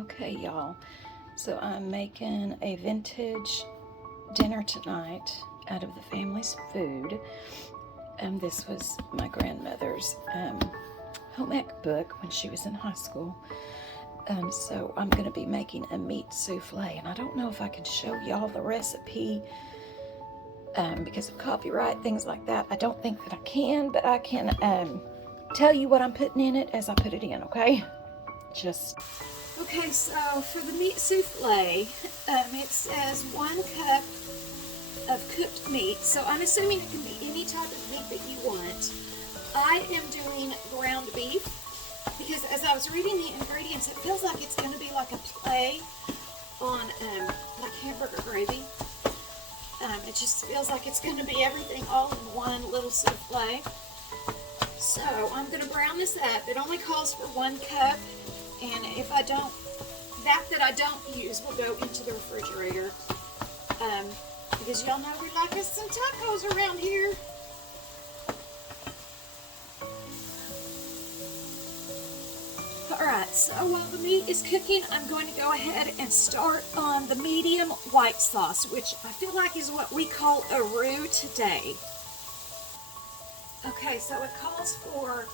Okay, y'all. So I'm making a vintage dinner tonight out of the family's food. This was my grandmother's home ec book when she was in high school. So I'm going to be making a meat souffle, and I don't know if I can show y'all the recipe because of copyright, things like that. I don't think that I can, but I can tell you what I'm putting in it as I put it in, okay? Okay, so for the meat souffle, it says 1 cup of cooked meat. So I'm assuming it can be any type of meat that you want. I am doing ground beef because as I was reading the ingredients, it feels like it's going to be like a play on like hamburger gravy. It just feels like it's going to be everything all in one little souffle. So I'm going to brown this up. It only calls for 1 cup. And if I don't, that I don't use will go into the refrigerator. Because y'all know we like us some tacos around here. Alright, so while the meat is cooking, I'm going to go ahead and start on the medium white sauce, which I feel like is what we call a roux today. Okay, so it calls for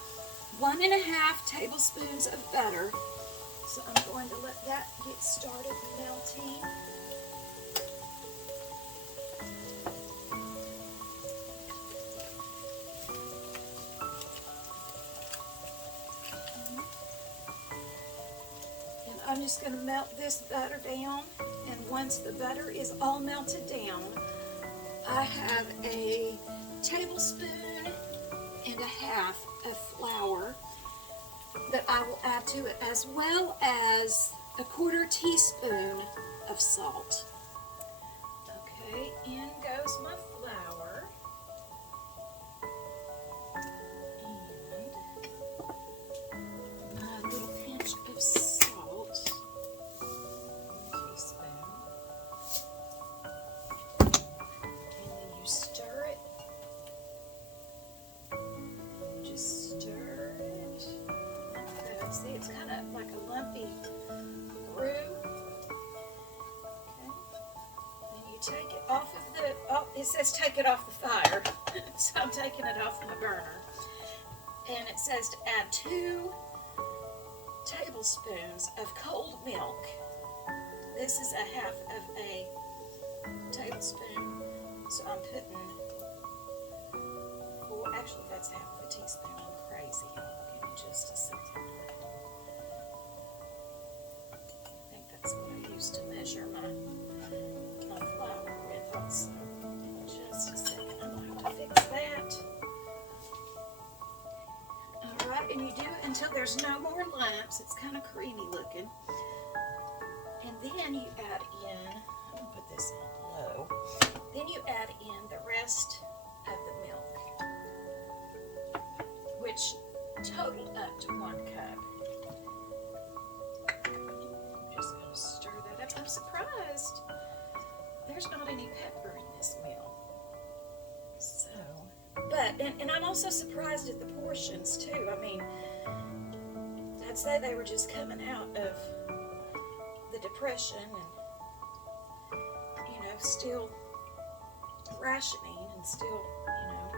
1.5 tablespoons of butter. So I'm going to let that get started melting. And I'm just going to melt this butter down. And once the butter is all melted down, I have a 1.5 tablespoons of flour that I will add to it, as well as a 1/4 teaspoon of salt. Okay, in goes my flour. And my little pinch of salt. 1 teaspoon. And then you stir it. Just stir it. See, it's kind of like a lumpy roux. Okay. Then you take it off of the, oh, it says take it off the fire. So I'm taking it off my burner. And it says to add 2 tablespoons of cold milk. This is 1/2 of a tablespoon. So I'm putting, well, actually that's 1/2 of a teaspoon. I'm crazy. Give me just a second. That's what I use to measure my flour with also. In just a second, I'm going to have to fix that. Alright, and you do it until there's no more lumps. It's kind of creamy looking. And then you add in, I'm going to put this on low. Then you add in the rest of the milk, which totaled up to 1 cup. Stir that up. I'm surprised there's not any pepper in this meal. So, but, and I'm also surprised at the portions too. I mean, I'd say they were just coming out of the Depression and, you know, still rationing and still, you know,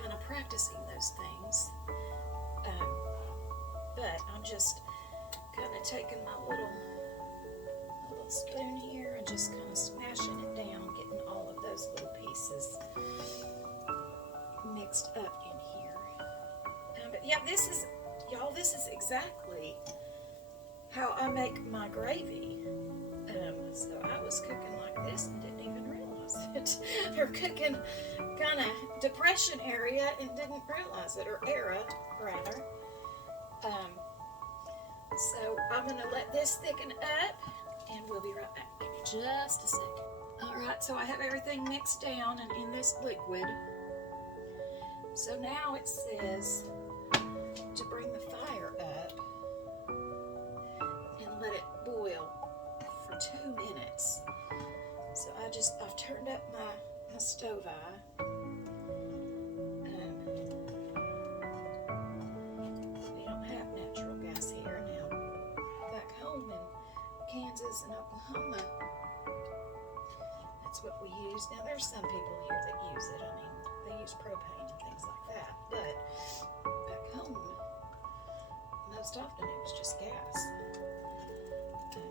kind of practicing those things. But I'm just kind of taking my little spoon here and just kind of smashing it down, getting all of those little pieces mixed up in here. But yeah, this is, y'all, this is exactly how I make my gravy. So I was cooking like this and didn't even realize it. Or cooking kind of Depression area and didn't realize it, or era, rather. So I'm going to let this thicken up. And we'll be right back. Give me just a second. Alright, so I have everything mixed down and in this liquid. So now it says to bring the fire up and let it boil for 2 minutes. So I've turned up my stove eye. We don't have natural gas here now. Back home in Kansas and Oklahoma, that's what we use. Now there's some people here that use it. I mean, they use propane and things like that. But back home, most often it was just gas.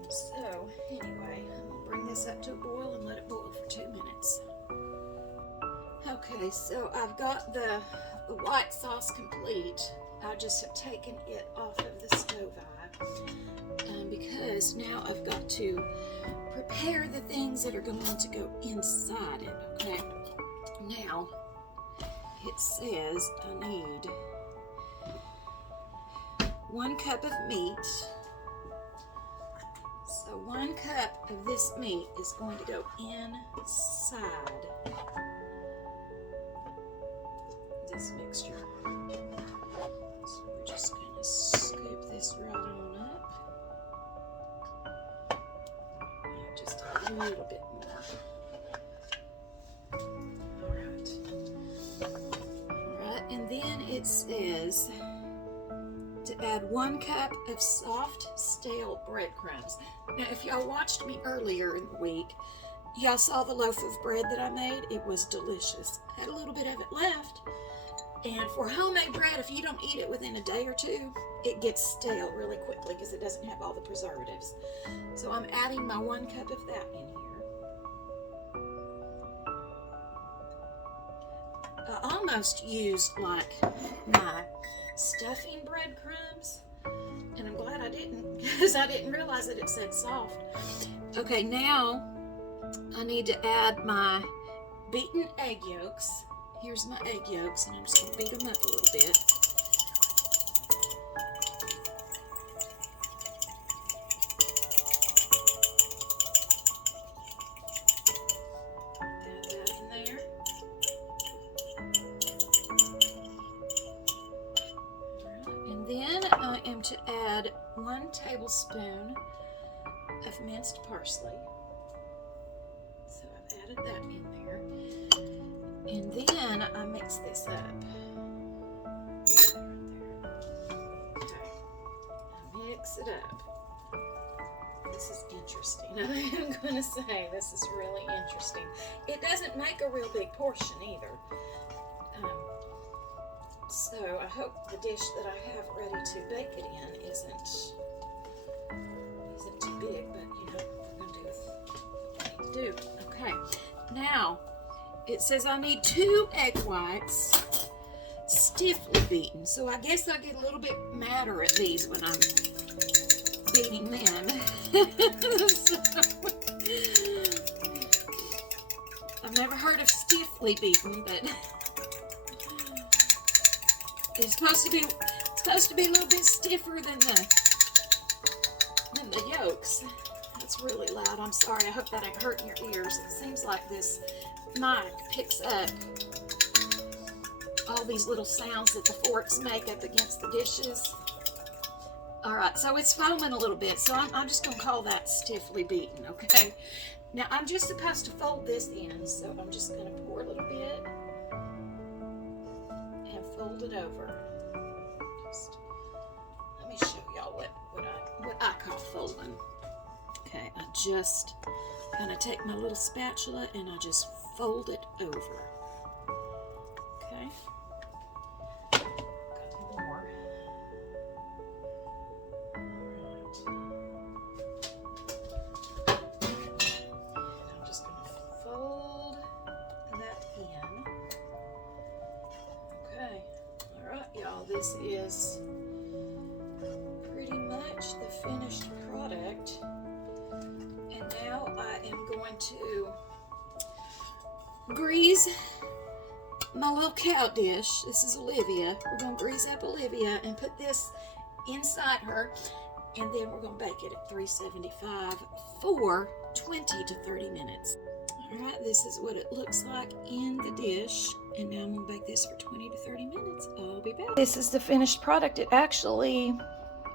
So anyway, I'm gonna bring this up to a boil and let it boil for 2 minutes. Okay, so I've got the white sauce complete. I just have taken it off of the stove eye because now I've got to prepare the things that are going to go inside it. Okay, now it says I need 1 cup of meat. So 1 cup of this meat is going to go inside this mixture. So we're just going to scoop this right on up. Just a little bit more. Alright, and then it says to add 1 cup of soft, stale breadcrumbs. Now, if y'all watched me earlier in the week, y'all saw the loaf of bread that I made. It was delicious. I had a little bit of it left. And for homemade bread, if you don't eat it within a day or two, it gets stale really quickly because it doesn't have all the preservatives. So I'm adding my 1 cup of that in here. I almost used like my stuffing breadcrumbs, and I'm glad I didn't because I didn't realize that it said soft. Okay, now I need to add my beaten egg yolks. Here's my egg yolks, and I'm just going to beat them up a little bit. Add that in there. And then I am to add 1 tablespoon of minced parsley. So I've added that in there. And then I mix this up. Okay. I mix it up. This is interesting. I'm going to say this is really interesting. It doesn't make a real big portion either. So I hope the dish that I have ready to bake it in isn't too big, but you know, we're going to do what I need to do. Okay. Now, it says I need 2 egg whites stiffly beaten. So I guess I get a little bit madder at these when I'm beating them. I've never heard of stiffly beaten, but it's supposed to be a little bit stiffer than the yolks. That's really loud. I'm sorry. I hope that ain't hurting your ears. It seems like this mic picks up all these little sounds that the forks make up against the dishes. Alright, so it's foaming a little bit, so I'm just going to call that stiffly beaten, okay? Now, I'm just supposed to fold this in, so I'm just going to pour a little bit and fold it over. Just, let me show y'all what I call folding. Okay, I just kind of take my little spatula and I just fold it over. Okay. Got more. Alright. And I'm just going to fold that in. Okay. Alright, y'all. This is pretty much the finished product. And now I am going to grease my little cow dish. This is Olivia. We're going to grease up Olivia and put this inside her, and then we're going to bake it at 375 for 20 to 30 minutes. Alright, this is what it looks like in the dish, and now I'm going to bake this for 20 to 30 minutes. I'll be back. This is the finished product. It actually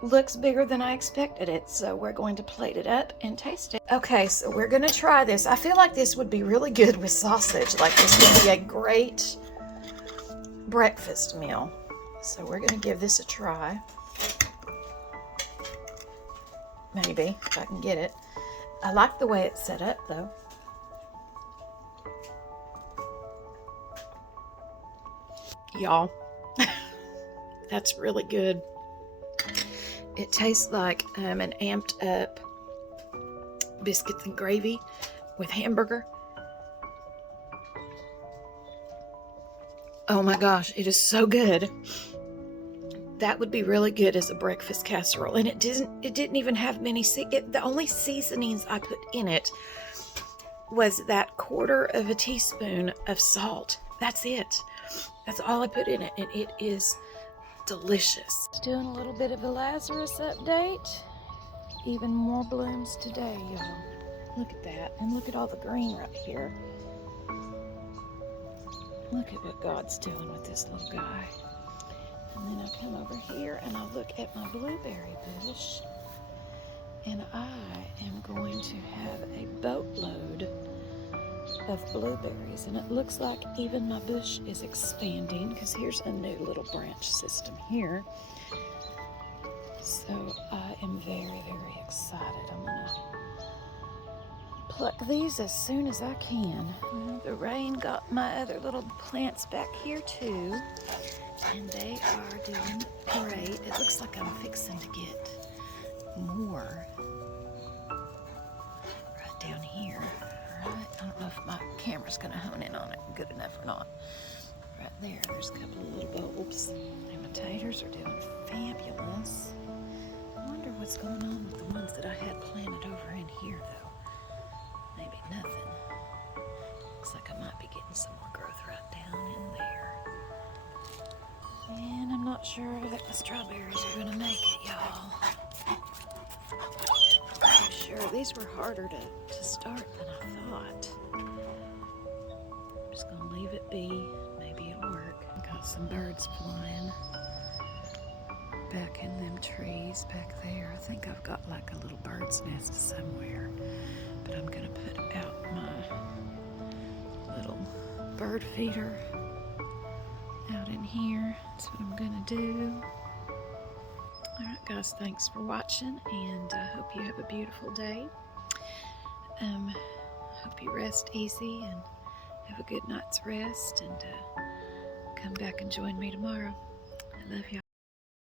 looks bigger than I expected it, so we're going to plate it up and taste it. Okay, so we're going to try this. I feel like this would be really good with sausage. Like, this would be a great breakfast meal. So we're going to give this a try. maybe, if I can get it. I like the way it's set up, though. Y'all, that's really good. It tastes like an amped up biscuits and gravy with hamburger. Oh my gosh, it is so good. That would be really good as a breakfast casserole. And it didn't even have many, the only seasonings I put in it was that 1/4 of a teaspoon of salt. That's it. That's all I put in it, and it is delicious. Doing a little bit of a Lazarus update. Even more blooms today, y'all. Look at that, and look at all the green right here. Look at what God's doing with this little guy. And then I come over here and I look at my blueberry bush, and I am going to have a boatload of blueberries, and it looks like even my bush is expanding because here's a new little branch system here. So I am very, very excited. I'm gonna pluck these as soon as I can. The rain got my other little plants back here too, and they are doing great. It looks like I'm fixing to get more right down here. Right, I don't know if my camera's gonna hone in on it good enough or not. Right there, there's a couple of little bulbs. And my taters are doing fabulous. I wonder what's going on with the ones that I had planted over in here though. Maybe nothing. Looks like I might be getting some more growth right down in there. And I'm not sure that the strawberries are gonna make it, y'all. I'm sure these were harder to start than I thought. I'm just gonna leave it be. Maybe it'll work. Got some birds flying back in them trees back there. I think I've got like a little bird's nest somewhere, but I'm gonna put out my little bird feeder out in here. That's what I'm gonna do. Alright guys, thanks for watching, and I hope you have a beautiful day. Hope you rest easy and have a good night's rest, and come back and join me tomorrow. I love y'all.